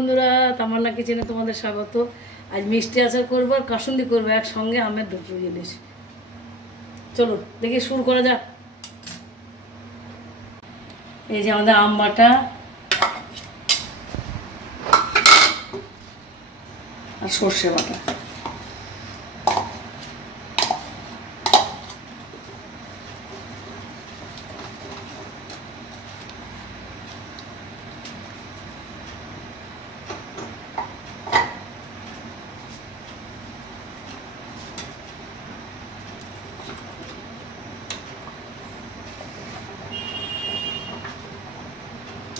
বন্ধুরা, তামান্না কিচেনে তোমাদের স্বাগত। আজ মিষ্টি আচার করবো আর কাসুন্দি করবো একসঙ্গে, আমের দুটো জিনিস। চলো দেখি শুরু করা যাক। এই যে আমাদের আম বাটা আর সর্ষে বাটা।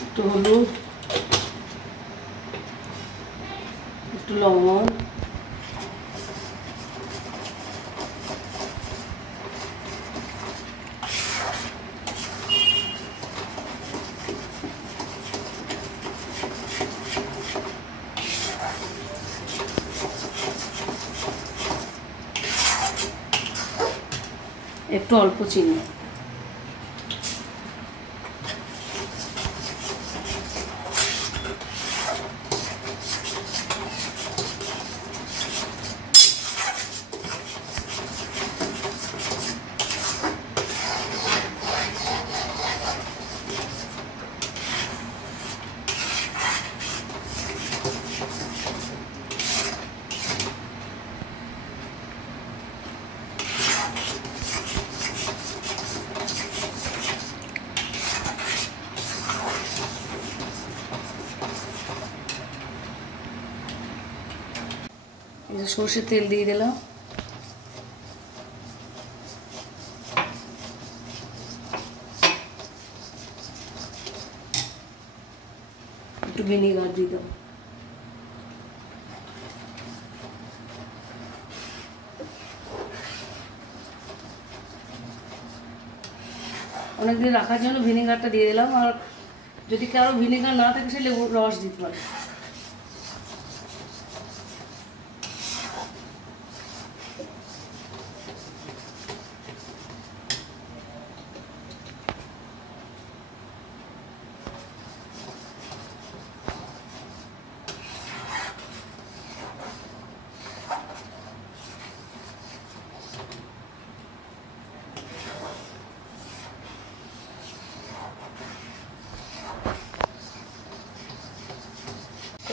একটু হলুদ, একটু লবণ, একটু অল্প চিনি। সর্ষের তেল দিয়ে দিলাম, একটু ভিনেগার দিয়ে দেবো। অনেকদিন রাখার জন্য ভিনেগারটা দিয়ে দিলাম, আর যদি কারো ভিনেগার না থাকে সে লেবুর রস দিতে পারে।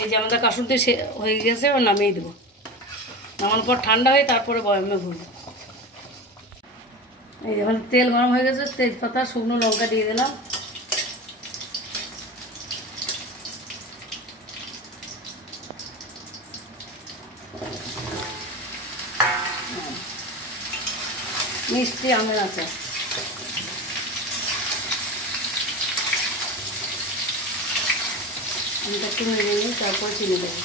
এই যে আমাদের কাসুন্দি হয়ে গেছে, এবার নামিয়ে দেবো। নামানোর পর ঠান্ডা হয়ে তারপরে বয়ামে ভরবো। এই যে আমাদের তেল গরম হয়ে গেছে, তেজপাতা শুকনো লঙ্কা দিয়ে দিলাম। মিষ্টি আমের আচার। আমটা একটু নেড়ে নিই, তারপর চিনি দেবো।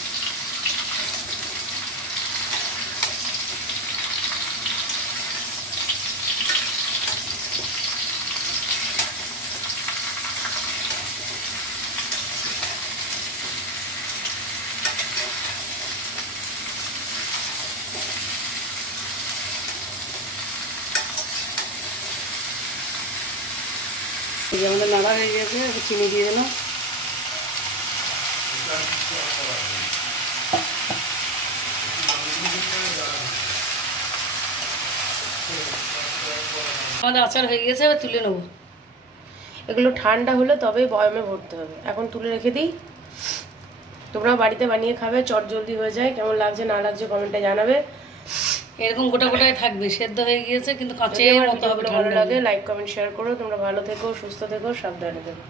এই যে আমাদের নাড়া হয়ে গেছে, চিনি দিয়ে দিলাম। আমাদের আচার হয়ে গেছে, এবার তুলে নেবো। এগুলো ঠান্ডা হলে তবেই বয়ামে ভরতে হবে। এখন তুলে রেখে দিই, তোমরা বাড়িতে বানিয়ে খাবে, চট জলদি হয়ে যায়। কেমন লাগছে না লাগছে কমেন্টে জানাবে। এরকম গোটা গোটাই থাকবে, সেদ্ধ হয়ে গিয়েছে কিন্তু কাঁচা মতো হবে। ভালো লাগে লাইক কমেন্ট শেয়ার করো। তোমরা ভালো থেকো, সুস্থ থেকো, সাবধানে থেকো।